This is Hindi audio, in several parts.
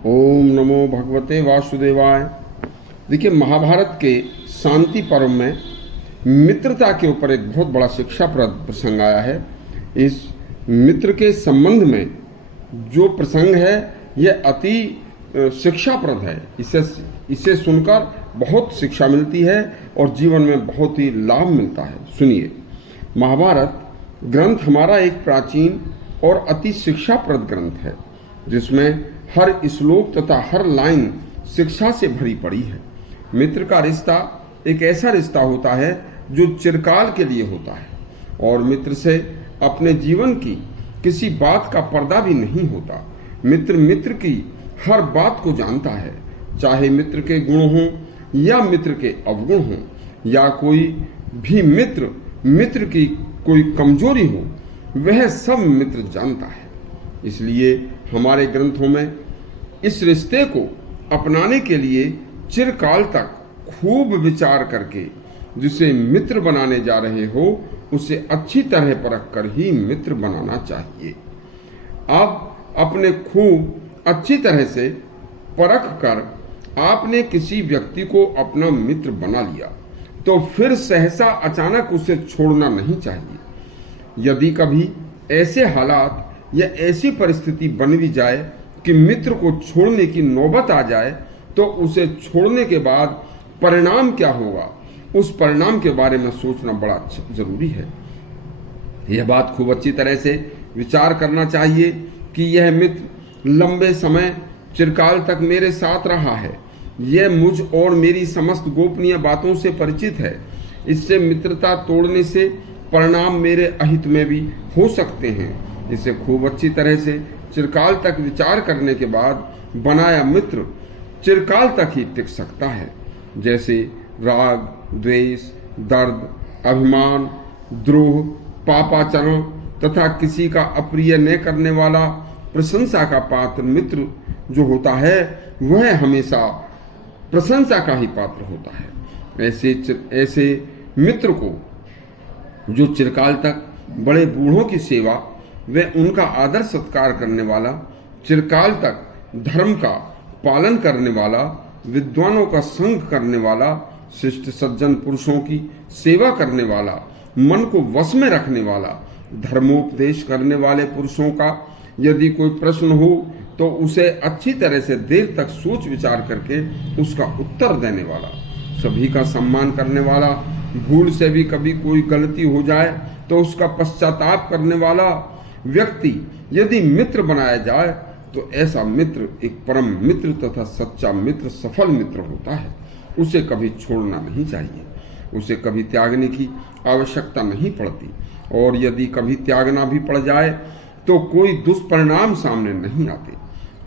ओम नमो भगवते वासुदेवाय। देखिए, महाभारत के शांति पर्व में मित्रता के ऊपर एक बहुत बड़ा शिक्षाप्रद प्रसंग आया है। इस मित्र के संबंध में जो प्रसंग है यह अति शिक्षाप्रद है। इसे सुनकर बहुत शिक्षा मिलती है और जीवन में बहुत ही लाभ मिलता है। सुनिए। महाभारत ग्रंथ हमारा एक प्राचीन और अति शिक्षाप्रद ग्रंथ है, जिसमें हर श्लोक तथा हर लाइन शिक्षा से भरी पड़ी है। मित्र का रिश्ता एक ऐसा रिश्ता होता है जो चिरकाल के लिए होता है, और मित्र से अपने जीवन की किसी बात का पर्दा भी नहीं होता। मित्र की हर बात को जानता है, चाहे मित्र के गुण हों या मित्र के अवगुण हों, या कोई भी मित्र की कोई कमजोरी हो, वह सब मित्र जानता है। इसलिए हमारे ग्रंथों में इस रिश्ते को अपनाने के लिए चिरकाल तक खूब विचार करके जिसे मित्र बनाने जा रहे हो उसे अच्छी तरह परख कर ही मित्र बनाना चाहिए। अब अपने खूब अच्छी तरह से परख कर आपने किसी व्यक्ति को अपना मित्र बना लिया तो फिर सहसा अचानक उसे छोड़ना नहीं चाहिए। यदि कभी ऐसे हालात या ऐसी परिस्थिति बन भी जाए कि मित्र को छोड़ने की नौबत आ जाए, तो उसे छोड़ने के बाद परिणाम क्या होगा, उस परिणाम के बारे में सोचना बड़ा जरूरी है। यह बात खूब अच्छी तरह से विचार करना चाहिए कि यह मित्र लंबे समय चिरकाल तक मेरे साथ रहा है, यह मुझ और मेरी समस्त गोपनीय बातों से परिचित है। इससे मित्रता तोड़ने से परिणाम मेरे अहित में भी हो सकते हैं। इसे खूब अच्छी तरह से चिरकाल तक विचार करने के बाद बनाया मित्र चिरकाल तक ही टिक सकता है। जैसे राग, द्वेष, दर्द, अभिमान, द्रोह, पापाचरण तथा किसी का अप्रिय न करने वाला प्रशंसा का पात्र मित्र जो होता है वह हमेशा प्रशंसा का ही पात्र होता है। ऐसे मित्र को जो चिरकाल तक बड़े बूढ़ों की सेवा व उनका आदर सत्कार करने वाला, चिरकाल तक धर्म का पालन करने वाला, विद्वानों का संग करने वाला, शिष्ट सज्जन पुरुषों की सेवा करने वाला, मन को वश में रखने वाला, धर्मोपदेश करने वाले पुरुषों का यदि कोई प्रश्न हो तो उसे अच्छी तरह से देर तक सोच विचार करके उसका उत्तर देने वाला, सभी का सम्मान करने वाला, भूल से भी कभी कोई गलती हो जाए तो उसका पश्चाताप करने वाला व्यक्ति यदि मित्र बनाया जाए तो ऐसा मित्र एक परम मित्र तथा सच्चा मित्र, सफल मित्र होता है। उसे कभी छोड़ना नहीं चाहिए, उसे कभी त्यागने की आवश्यकता नहीं पड़ती, और यदि कभी त्यागना भी पड़ जाए तो कोई दुष्परिणाम सामने नहीं आते।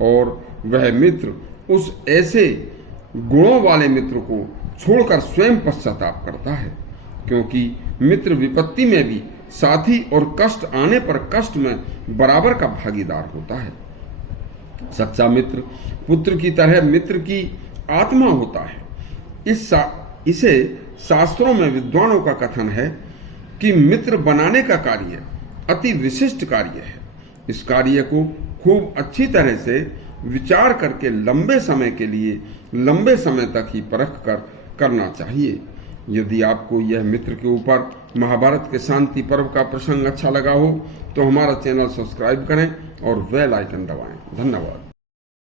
और वह मित्र उस ऐसे गुणों वाले मित्र को छोड़कर स्वयं पश्चाताप करता है, क्योंकि मित्र विपत्ति में भी साथी और कष्ट आने पर कष्ट में बराबर का भागीदार होता है। सच्चा मित्र पुत्र की तरह मित्र की आत्मा होता है। इसे शास्त्रों में विद्वानों का कथन है कि मित्र बनाने का कार्य अति विशिष्ट कार्य है। इस कार्य को खूब अच्छी तरह से विचार करके लंबे समय के लिए लंबे समय तक ही परख कर करना चाहिए। यदि आपको यह मित्र के ऊपर महाभारत के शांति पर्व का प्रसंग अच्छा लगा हो तो हमारा चैनल सब्सक्राइब करें और बेल आइकन दबाएं। धन्यवाद।